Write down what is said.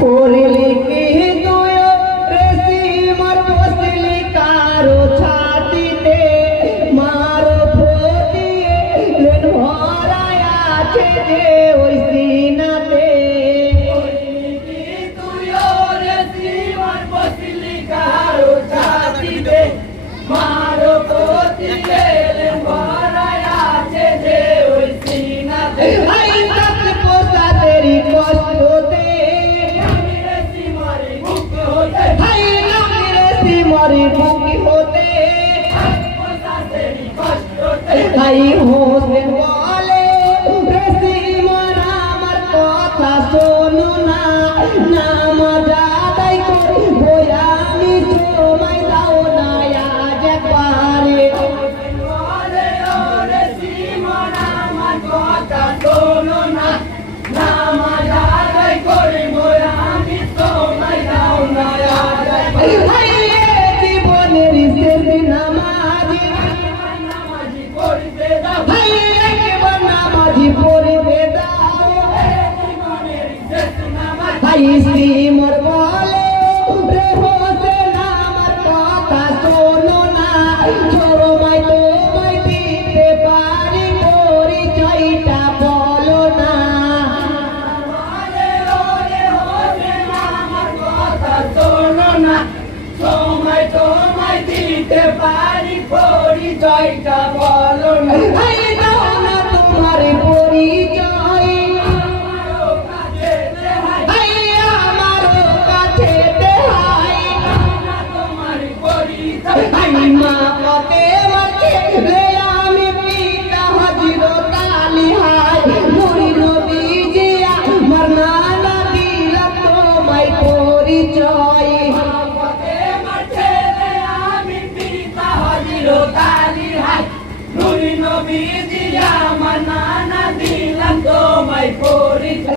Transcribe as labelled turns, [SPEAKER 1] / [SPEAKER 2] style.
[SPEAKER 1] Por মরি মুখি হতে হাই হোসেন বলে রেসি মরা আমার কথা শোনো না। নাম যাদাই করি বয়া আমি তোমায় দাও না, আজ একবারে। হাই হাই শ্রীমর বলে রে হোসেন আমার কথা শোনো না। তোমায় তোমায় দিতে পারি পরিচয়টা বলো না।
[SPEAKER 2] সময় তোমায় দিতে পারি পরিচয়টা বলো না।
[SPEAKER 1] না পরিচয়